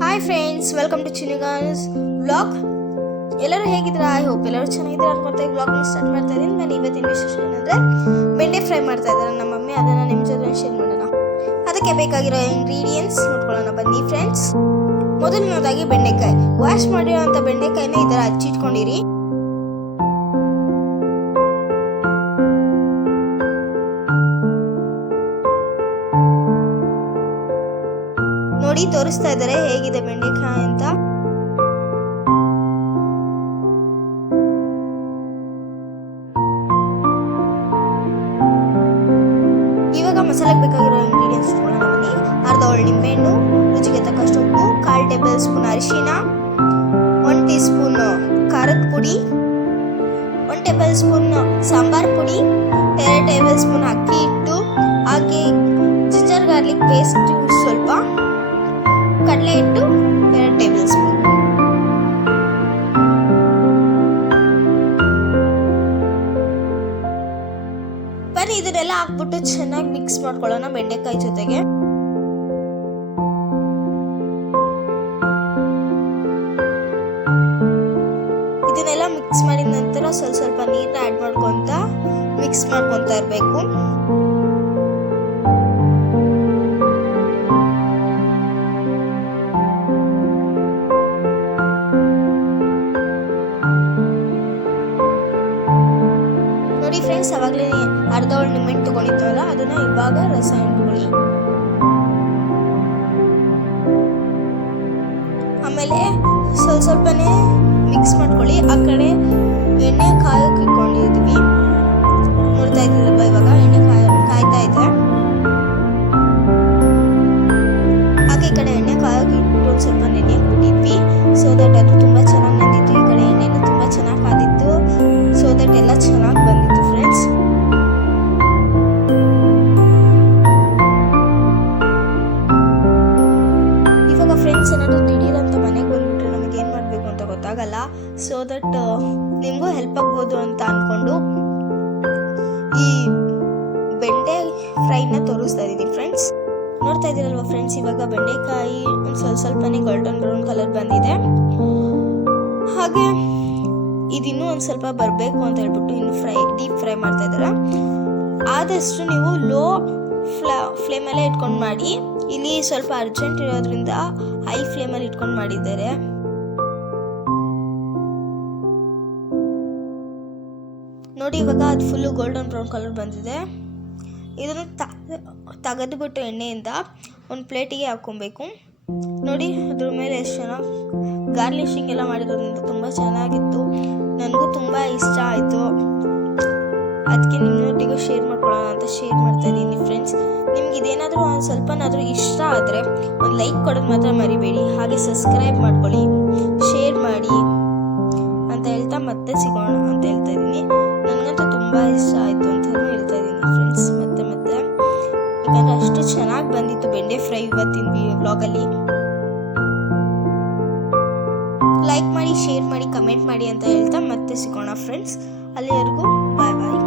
Hi friends, welcome to Chinugas vlog. ಎಲ್ಲರೂ ಹೇಗಿದ್ದೀರಾ? I hope ಎಲ್ಲರೂ ಚೆನ್ನಾಗಿದ್ದೀರಾ ಅನ್ಕೊತಾ ವ್ಲಾಗ್ನ ಸ್ಟಾರ್ಟ್ ಮಾಡ್ತಾ ಇದ್ದೀನಿ. ನಾನು ಇವತ್ತಿನ ವಿಶೇಷ ಏನಂದರೆ ಬೆಂಡೆ ಫ್ರೈ ಮಾಡ್ತಾ ಇದ್ದಾರೆ ನಮ್ಮ ಮಮ್ಮಿ. ಅದನ್ನು ನಿಮ್ಮ ಜೊತೆ ಶೇರ್ ಮಾಡೋಣ. ಅದಕ್ಕೆ ಬೇಕಾಗಿರೋ ಇಂಗ್ರೀಡಿಯೆಂಟ್ಸ್ ನೋಡ್ಕೊಳ್ಳೋಣ ಬನ್ನಿ ಫ್ರೆಂಡ್ಸ್. ಮೊದಲನೇದಾಗಿ ಬೆಂಡೆಕಾಯಿ. ವಾಶ್ ಮಾಡಿರೋಂಥ ಬೆಂಡೆಕಾಯಿನ ಈ ಥರ ಹಚ್ಚಿಟ್ಕೊಂಡಿರಿ. ನೋಡಿ, ತೋರಿಸ್ತಾ ಇದ್ದಾರೆ ಹೇಗಿದೆ ಬೆಂಡೆಕಾಯಿ ಅಂತ. ಇವಾಗ ಮಸಾಲೆಗೆ ಬೇಕಾಗಿರೋ ಇಂಗ್ರೀಡಿಯೆಂಟ್ಸ್ ಬನ್ನಿ. ಅರ್ಧ ಹೋಳು ನಿಂಬೆಹಣ್ಣು, ರುಚಿಗೆ ತಕ್ಕಷ್ಟು ಉಪ್ಪು, 1/4 ಟೇಬಲ್ ಸ್ಪೂನ್ ಅರಿಶಿನ, 1 ಟೀ ಸ್ಪೂನ್ ಖಾರದ ಪುಡಿ, 1 ಟೇಬಲ್ ಸ್ಪೂನ್ ಸಾಂಬಾರ್ ಪುಡಿ, 2 ಟೇಬಲ್ ಸ್ಪೂನ್ ಅಕ್ಕಿ ಹಿಟ್ಟು, ಹಾಗೆ ಜಿಂಜರ್ ಗಾರ್ಲಿಕ್ ಪೇಸ್ಟ್ ಸ್ವಲ್ಪ, ಕಡಲೆ ಹಿಟ್ಟು 2 ಟೇಬಲ್ ಸ್ಪೂನ್. ಬನ್ನಿ ಇದನ್ನೆಲ್ಲ ಹಾಕ್ಬಿಟ್ಟು ಚೆನ್ನಾಗಿ ಮಿಕ್ಸ್ ಮಾಡ್ಕೊಳ್ಳೋಣ ಬೆಂಡೆಕಾಯಿ ಜೊತೆಗೆ. ಇದನ್ನೆಲ್ಲ ಮಿಕ್ಸ್ ಮಾಡಿದ ನಂತರ ಸ್ವಲ್ಪ ನೀರನ್ನ ಆ್ಯಡ್ ಮಾಡ್ಕೊಂತ ಮಿಕ್ಸ್ ಮಾಡ್ಕೊತ ಇರಬೇಕು. ನೋಡಿ ಫ್ರೆಂಡ್ಸ್, ಅವಾಗಲೇ ಅರ್ಧ ಹೋಳು ನಿಂಬೆಹಣ್ಣು ತಗೊಂಡಿದ್ವಲ್ಲ, ಅದನ್ನ ಇವಾಗ ರಸ ಹಿಂಡ್ಕೊಳ್ಳಿ. ಆಮೇಲೆ ಸ್ವಲ್ಪನೇ ಮಿಕ್ಸ್ ಮಾಡ್ಕೊಳ್ಳಿ. ಆ ಕಡೆ ಎಣ್ಣೆ ಕಾಯಕ್ಕೆ ಇಟ್ಕೊಂಡಿದ್ವಿ, ನೋಡ್ತಾ ಇದ್ದೀರಲ್ವ, ಇವಾಗ ಎಣ್ಣೆ ಕಾಯ್ತಾ ಇದೆ. ಹಾಗೆ ಈ ಕಡೆ ಎಣ್ಣೆ ಕಾಯಕ್ಕೆ ಇಟ್ಟು ಒಂದು ಸ್ವಲ್ಪ ನೆನೆ ಬಿಟ್ಟಿದ್ವಿ, ಸೊ ದಟ್ ಅದು ತುಂಬ ಚೆನ್ನಾಗಿ ನೆಂದಿತ್ತು. ಈ ಕಡೆ ಎಣ್ಣೆನೂ ತುಂಬ ಚೆನ್ನಾಗಿ ಕಾದಿತ್ತು, ಸೊ ದಟ್ ಎಲ್ಲ ಚೆನ್ನಾಗಿ ಬಂದಿತ್ತು ಫ್ರೆಂಡ್ಸ್. ಇವಾಗ ಫ್ರೆಂಡ್ಸ್ ಏನಾದರೂ ದಿಢೀರಂತ ಮನೆಗೆ ಬಂದ್ಬಿಟ್ರೆ ನಮಗೆ ಏನು ಮಾಡಬೇಕು ಅಂತ ಗೊತ್ತಾಗಲ್ಲ, ಸೊ ದಟ್ ನಿಮಗೂ ಹೆಲ್ಪ್ ಆಗ್ಬೋದು ಅಂತ ಅಂದ್ಕೊಂಡು ಈ ಬೆಂಡೆ ಫ್ರೈನ ತೋರಿಸ್ತಾ ಇದ್ದೀನಿ ಫ್ರೆಂಡ್ಸ್. ನೋಡ್ತಾ ಇದ್ದೀರಲ್ವ ಫ್ರೆಂಡ್ಸ್, ಇವಾಗ ಬೆಂಡೆಕಾಯಿ ಒಂದು ಸ್ವಲ್ಪನೇ ಗೋಲ್ಡನ್ ಬ್ರೌನ್ ಕಲರ್ ಬಂದಿದೆ. ಹಾಗೆ ಇದಿನ್ನೂ ಒಂದು ಸ್ವಲ್ಪ ಬರಬೇಕು ಅಂತ ಹೇಳ್ಬಿಟ್ಟು ಇನ್ನು ಡೀಪ್ ಫ್ರೈ ಮಾಡ್ತಾ ಇದ್ದಾರೆ. ಆದಷ್ಟು ನೀವು ಲೋ ಫ್ಲೇಮಲ್ಲೇ ಇಟ್ಕೊಂಡು ಮಾಡಿ. ಇಲ್ಲಿ ಸ್ವಲ್ಪ ಅರ್ಜೆಂಟ್ ಇರೋದ್ರಿಂದ ಹೈ ಫ್ಲೇಮಲ್ಲಿ ಇಟ್ಕೊಂಡು ಮಾಡಿದ್ದಾರೆ. ನೋಡಿ, ಇವಾಗ ಅದು ಫುಲ್ಲು ಗೋಲ್ಡನ್ ಬ್ರೌನ್ ಕಲರ್ ಬಂದಿದೆ. ಇದನ್ನು ತೆಗೆದುಬಿಟ್ಟು ಎಣ್ಣೆಯಿಂದ ಒಂದು ಪ್ಲೇಟಿಗೆ ಹಾಕ್ಕೊಬೇಕು. ನೋಡಿ ಅದ್ರ ಮೇಲೆ ಎಷ್ಟು ಚೆನ್ನಾಗಿ ಗಾರ್ನಿಶಿಂಗ್ ಎಲ್ಲ ಮಾಡಿರೋದ್ರಿಂದ ತುಂಬ ಚೆನ್ನಾಗಿತ್ತು. ನನಗೂ ತುಂಬ ಇಷ್ಟ ಆಯಿತು, ಅದಕ್ಕೆ ನಿಮ್ಮೊಟ್ಟಿಗೂ ಶೇರ್ ಮಾಡ್ಕೊಳ್ಳೋಣ ಅಂತ ಶೇರ್ ಮಾಡ್ತಾ ಇದ್ದೀನಿ ಫ್ರೆಂಡ್ಸ್. ನಿಮ್ಗೆ ಇದೇನಾದರೂ ಒಂದು ಸ್ವಲ್ಪನಾದರೂ ಇಷ್ಟ ಆದರೆ ಒಂದು ಲೈಕ್ ಕೊಡೋದು ಮಾತ್ರ ಮರಿಬೇಡಿ. ಹಾಗೆ ಸಬ್ಸ್ಕ್ರೈಬ್ ಮಾಡ್ಕೊಳ್ಳಿ, ಶೇರ್ ಮಾಡಿ ಅಂತ ಹೇಳ್ತಾ ಮತ್ತೆ ಸಿಗೋಣ ಅಂತ ಹೇಳ್ತಾ ಇದ್ದೀನಿ. ನನಗಂತೂ ತುಂಬ ಇಷ್ಟ ಆಯಿತು ಅಂತಲೂ ಹೇಳ್ತಾ ಇದ್ದೀನಿ ಫ್ರೆಂಡ್ಸ್. ಮತ್ತೆ ಯಾಕಂದರೆ ಅಷ್ಟು ಚೆನ್ನಾಗಿ ಬಂದಿತ್ತು ಬೆಂಡೆ ಫ್ರೈ ಇವತ್ತಿನ ವ್ಲಾಗಲ್ಲಿ. ಲೈಕ್ ಮಾಡಿ, ಶೇರ್ ಮಾಡಿ, ಕಮೆಂಟ್ ಮಾಡಿ ಅಂತ ಹೇಳ್ತಾ ಮತ್ತೆ ಸಿಗೋಣ ಫ್ರೆಂಡ್ಸ್. ಅಲ್ಲಿವರೆಗೂ ಬಾಯ್ ಬಾಯ್.